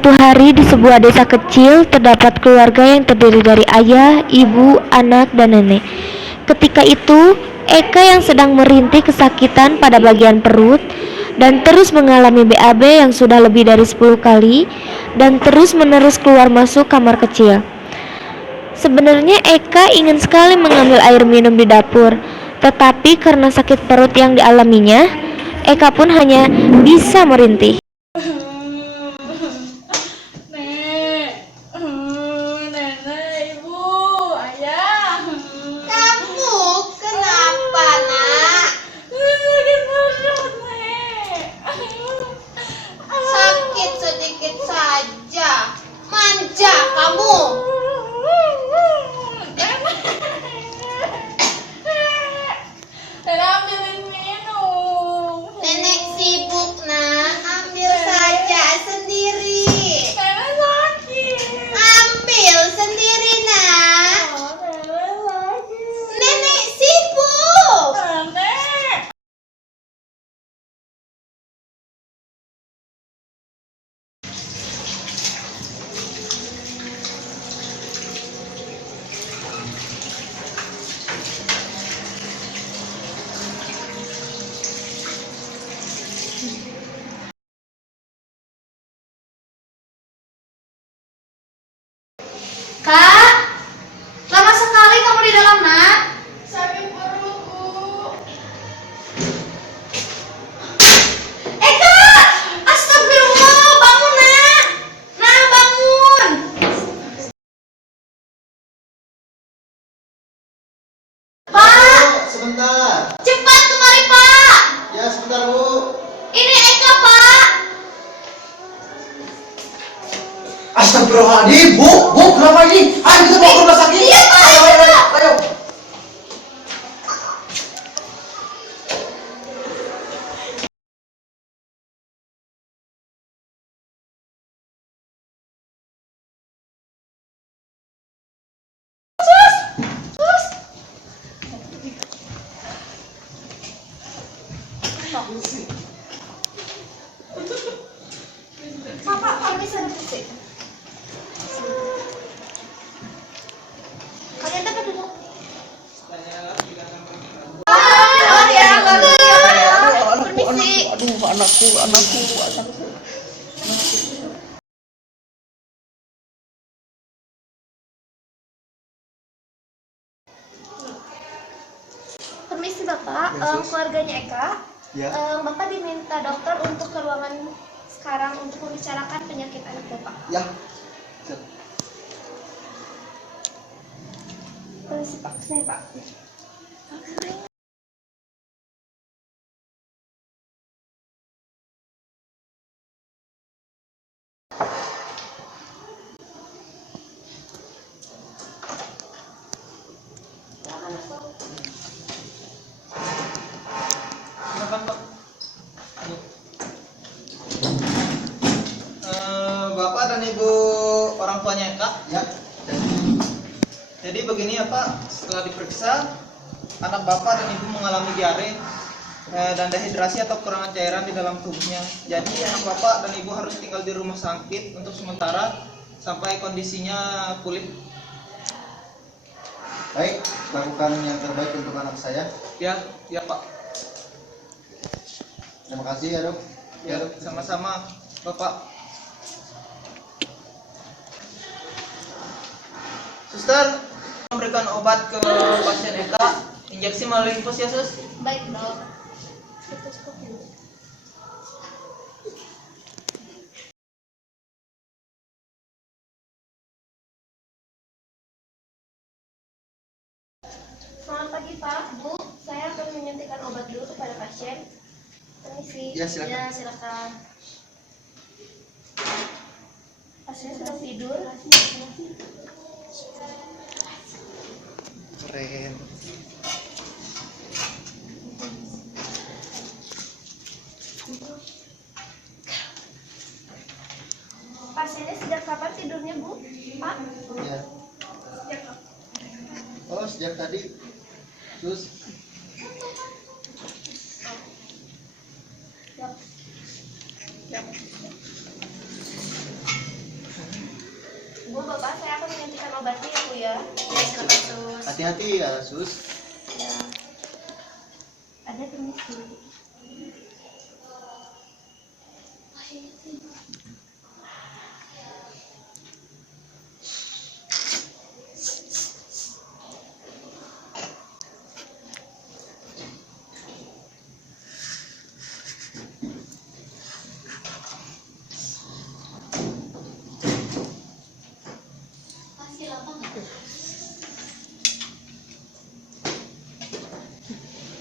Suatu hari di sebuah desa kecil terdapat keluarga yang terdiri dari ayah, ibu, anak, dan nenek. Ketika itu, Eka yang sedang merintih kesakitan pada bagian perut dan terus mengalami BAB yang sudah lebih dari 10 kali dan terus-menerus keluar masuk kamar kecil. Sebenarnya Eka ingin sekali mengambil air minum di dapur, tetapi karena sakit perut yang dialaminya, Eka pun hanya bisa merintih. Nenek, ibu, ayah. Kamu kenapa, nak? Sakit perut, Nek. Sakit sedikit saja. Manja kamu. Nenek, ambilin minum. Nenek sibuk, nak. Ambil saja sendiri. Nenek sakit. Ambil sendiri, nak. Nenek sakit. Nenek sibuk. Nenek. Kak, lama sekali kamu di dalam, nak. Sakit perut, Bu. Kak! Astagfirullah, bangun, nak. Nah, bangun. Pak, Sebentar. cepat kemari, Pak. Ya, sebentar, Bu. Ini Eka, Pak. Astagfirullahaladzim, Bu, kenapa ini? Ayo kita bawa ke rumah sakit. Iya, Pak, Ayo, ayo, ayo, Pak. ayo. Pak, permisi, permisi. Kalian dapat duduk. Keluar ya, keluar ya. Permisi. Aduh, anakku. Permisi Bapak, Ya, Sus. keluarganya Eka. Ya. Bapak diminta dokter untuk ke ruangan sekarang untuk membicarakan penyakit anak Bapak. Ya. Permisi Pak, sini Pak. Silakan, Pak. Bapak dan Ibu orang tuanya Eka. Ya. Jadi begini ya Pak, setelah diperiksa, anak Bapak dan Ibu mengalami diare dan dehidrasi atau kekurangan cairan di dalam tubuhnya. Jadi anak Bapak dan Ibu harus tinggal di rumah sakit untuk sementara sampai kondisinya pulih. Baik, lakukan yang terbaik untuk anak saya. Ya, ya Pak. Terima kasih ya, Dok. Ya, sama-sama Bapak. Suster, memberikan obat ke pasien Eka, injeksi melalui infus ya Sus. Baik dok. Stetoskop dulu. Selamat pagi Pak, Bu. Saya akan menyuntikkan obat dulu kepada pasien. Permisi. Ya, silakan. Ya, silakan. Pasien sudah tidur. Keren. Pasiennya sejak kapan tidurnya, Bu? Pak? Ya. Oh, sejak tadi. Terus Yap. Yap. Bu, Bapak, saya akan menyuntikkan obatnya ya, Bu ya. Ya, silakan, Sus. Hati-hati ya, Sus. Ya. Ada permisi.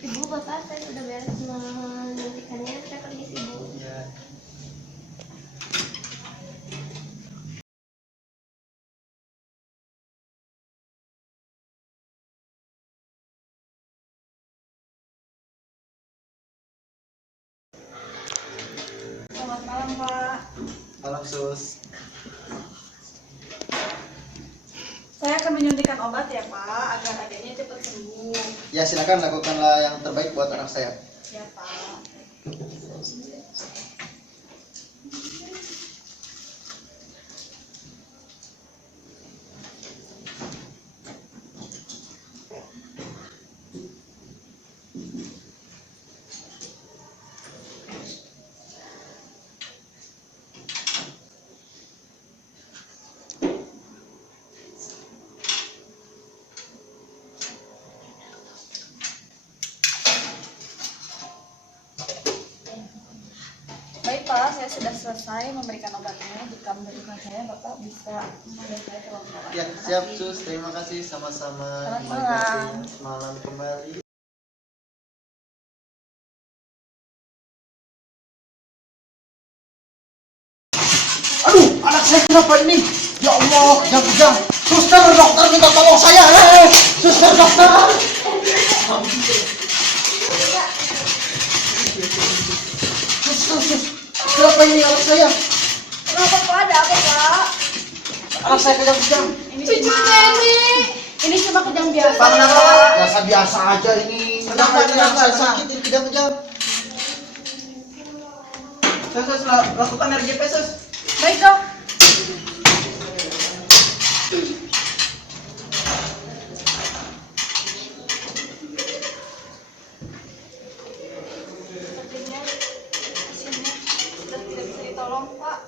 Ibu, Bapak, saya sudah beres menyuntikannya. Saya permisi, Bu. Ya. Selamat malam, Pak. Malam, Sus. Saya akan menyuntikkan obat ya, Pak, agar adiknya cepat sembuh. Ya, silakan lakukanlah yang terbaik buat anak saya. Ya, Pak. Baik, Pak, saya sudah selesai memberikan obatnya. Jika membutuhkan saya, Bapak bisa memanggil saya ke ruang perawat. Ya, siap, Sus. Terima kasih sama-sama. Selamat Terima malam. kasih. Malam kembali. Aduh, anak saya kenapa ini? Ya Allah, jam-jam. Suster, dokter minta tolong saya. Suster, dokter. Suster, kenapa ini anak saya? Kenapa, Pak? Ada apa, Pak? Anak saya kejang-kejang. Ini cuma kejang biasa. Pak, kenapa? Biasa aja ini. Tenang, Kenapa tenang, anak saya tenang. sakit ini kejang-kejang? Sus, lakukan RGP, Sus. Baik, Dok. Sepertinya pasiennya sudah tidak bisa ditolong, Pak.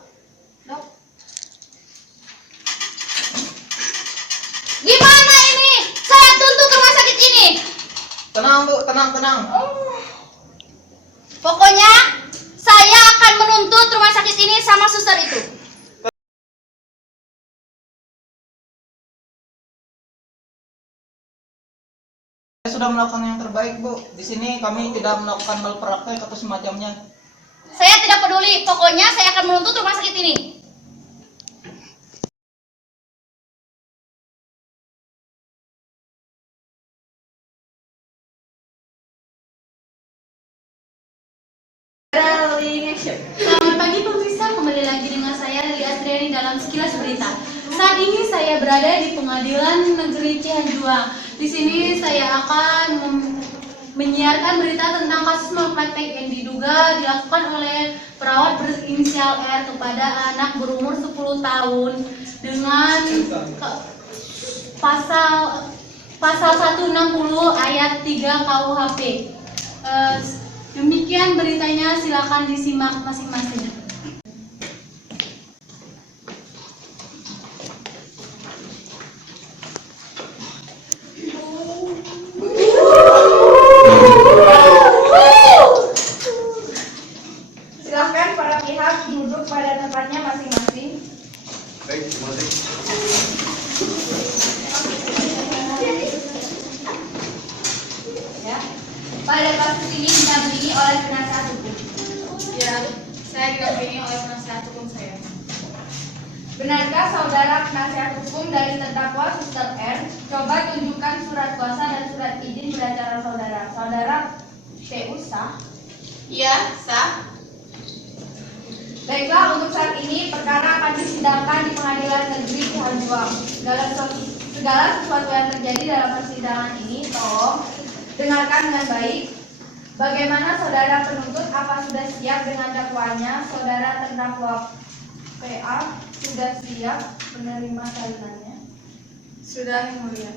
Dok. Gimana ini? Saya tuntut rumah sakit ini. Tenang, Bu, tenang. Pokoknya saya akan menuntut rumah sakit ini sama suster itu. Saya sudah melakukan yang terbaik, Bu. Di sini kami tidak melakukan malpraktek atau semacamnya. Saya tidak peduli. Pokoknya saya akan menuntut rumah sakit ini. Selamat pagi pemirsa, kembali lagi dengan saya Lili Astriani dalam Sekilas Berita. Saat ini saya berada di Pengadilan Negeri Cianjuang. Di sini saya akan menyiarkan berita tentang kasus malpraktek yang diduga dilakukan oleh perawat berinisial R kepada anak berumur 10 tahun dengan pasal 160 ayat 3 KUHP. Demikian beritanya, silakan disimak masing-masing. Silakan para pihak duduk pada tempatnya masing-masing. Baik, terima kasih. Ya. Pada kasus ini didampingi oleh penasihat hukum. Ya, saya didampingi oleh penasihat hukum saya. Benarkah saudara penasihat hukum dari terdakwa Suster R? Coba tunjukkan surat kuasa dan surat izin beracara saudara. Saudara PU sah? Iya, sah. Baiklah, untuk saat ini perkara akan disidangkan di Pengadilan Negeri Cianjuang. Segala sesuatu yang terjadi dalam persidangan ini, tolong dengarkan dengan baik. Bagaimana saudara penuntut, apa sudah siap dengan dakwaannya? Saudara terdakwa PA sudah siap menerima salinannya? Sudah, Yang Mulia.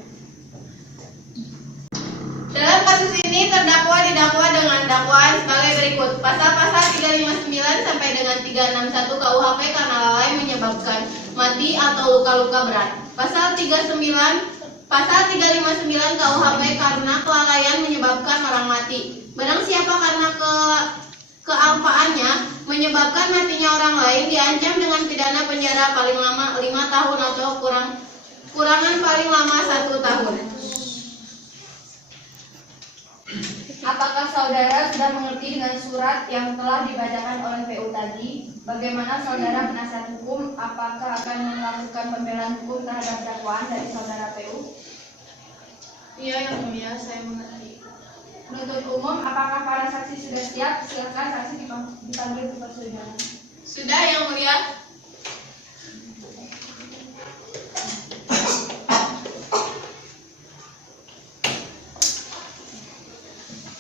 Dalam kasus ini terdakwa didakwa dengan dakwaan sebagai berikut. Pasal-pasal 359 sampai dengan 361 KUHP karena lalai menyebabkan mati atau luka-luka berat. Pasal 359 KUHP karena kelalaian menyebabkan orang mati. Barang siapa karena kealpaannya menyebabkan matinya orang lain diancam dengan pidana penjara paling lama 5 tahun atau kurangan paling lama 1 tahun. Apakah saudara sudah mengerti dengan surat yang telah dibacakan oleh PU tadi? Bagaimana saudara penasihat hukum? Apakah akan melakukan pembelaan hukum terhadap dakwaan dari saudara PU? Iya, Yang Mulia, saya mengerti. Penuntut umum, apakah para saksi sudah siap? Silakan saksi dipanggil ke persidangan. Sudah, Yang Mulia.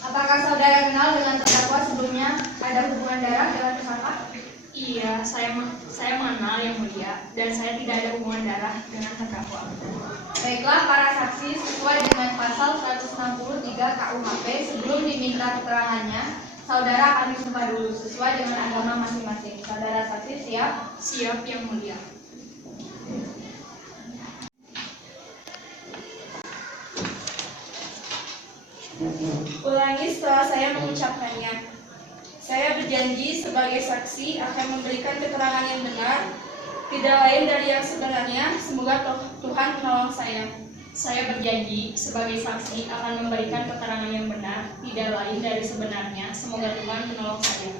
Apakah saudara kenal dengan terdakwa sebelumnya? Ada hubungan darah dengan tersangka? Iya, saya mengenal Yang Mulia dan saya tidak ada hubungan darah dengan terdakwa. Baiklah, para saksi sesuai dengan pasal 163 KUHP sebelum diminta keterangannya, saudara akan disumpah dulu sesuai dengan agama masing-masing. Saudara saksi siap? Siap, Yang Mulia. Ulangi setelah saya mengucapkannya. Saya berjanji sebagai saksi akan memberikan keterangan yang benar, tidak lain dari yang sebenarnya. Semoga Tuhan menolong saya. Saya berjanji sebagai saksi akan memberikan keterangan yang benar, tidak lain dari sebenarnya. Semoga Tuhan menolong saya.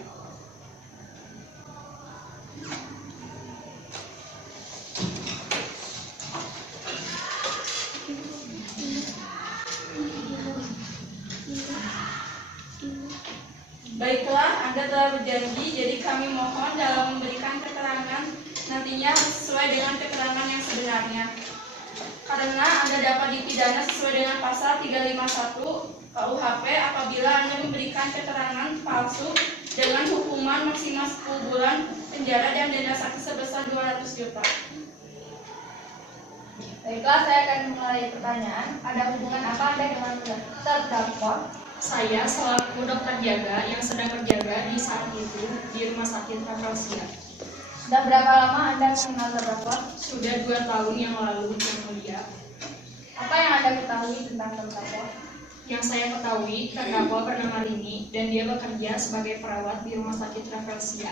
Baiklah, Anda telah berjanji, jadi kami mohon dalam memberikan keterangan nantinya sesuai dengan keterangan yang sebenarnya. Karena Anda dapat dipidana sesuai dengan pasal 351 KUHP apabila Anda memberikan keterangan palsu dengan hukuman maksimal 10 bulan penjara dan denda saksi sebesar 200 juta. Baiklah, saya akan mulai pertanyaan. Ada hubungan apa Anda dengan terdakwa? Saya selaku dokter jaga yang sedang berjaga di saat itu di Rumah Sakit Rafflesia. Sudah berapa lama Anda mengenal terdakwa? Sudah 2 tahun yang lalu, Yang Mulia. Apa yang Anda ketahui tentang terdakwa? Yang saya ketahui, terdakwa bernama Rini dan dia bekerja sebagai perawat di Rumah Sakit Rafflesia.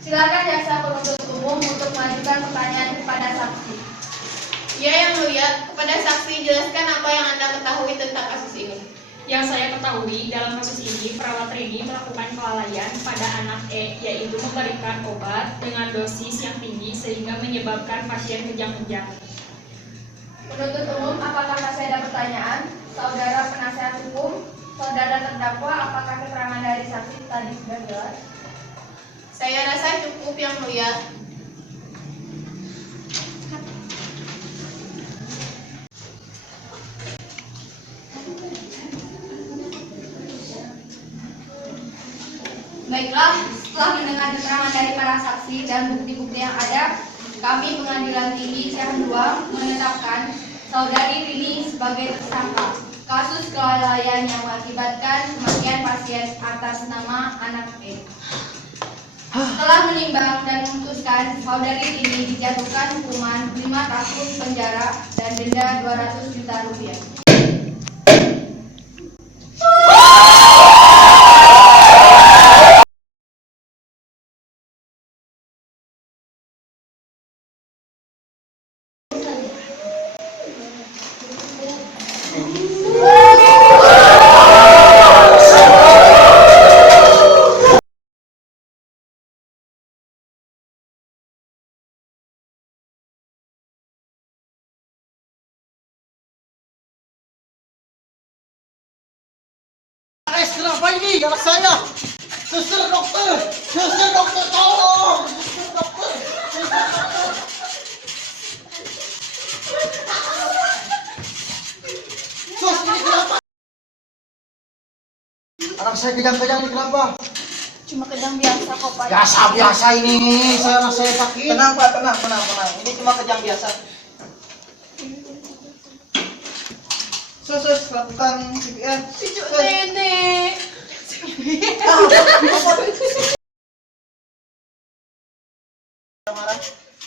Silakan jaksa penuntut umum untuk mengajukan pertanyaan kepada saksi. Ya, Yang Mulia, kepada saksi jelaskan apa yang Anda ketahui tentang kasus ini. Yang saya ketahui dalam kasus ini, perawat Rini melakukan kelalaian pada anak E, yaitu memberikan obat dengan dosis yang tinggi sehingga menyebabkan pasien kejang-kejang. Penuntut umum, apakah masih ada pertanyaan? Saudara penasihat hukum, saudara terdakwa, apakah keterangan dari saksi tadi sudah jelas? Saya rasa cukup, Yang Mulia. Baiklah, setelah mendengar keterangan dari para saksi dan bukti-bukti yang ada, kami Pengadilan Tinggi Syahan 2 menetapkan saudari Rini sebagai tersangka kasus kelalaian yang mengakibatkan kematian pasien atas nama anak E. Setelah menimbang dan memutuskan, saudari Rini dijatuhkan hukuman 5 tahun penjara dan denda 200 juta rupiah. Kenapa ini? Anak saya! Suster dokter! Suster dokter, tolong! Suster dokter! Suster dokter! Sus, ini kenapa? Anak saya kejang-kejang ini kenapa? Cuma kejang biasa kok Pak. Biasa ini, anak saya sakit. Tenang Pak, tenang. Ini cuma kejang biasa. Sus, lakukan CPR. Cucu nenek.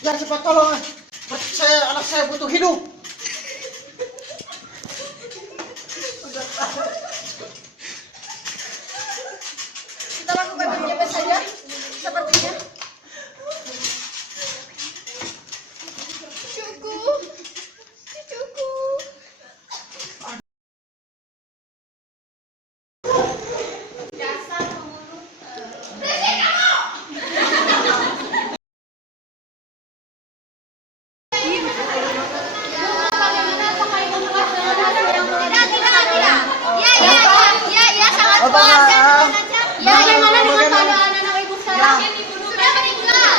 Ya cepat tolong. Anak saya butuh hidup. Kita lakukan penyebab saja. Sepertinya. Cucuku. Dasar pembunuh. Ya, sangat Oh, puas. Bang. Ya, Bagaimana dengan keadaan anak ibu saya? sudah meninggal.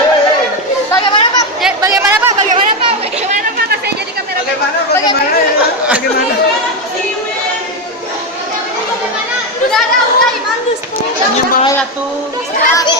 Bagaimana Pak? Bagaimana Pak? Bagaimana Pak? Bagaimana Pak? Saya jadi kamera. Bagaimana? Udah ada, bagus tuh. Hanya bahaya tuh. Tapi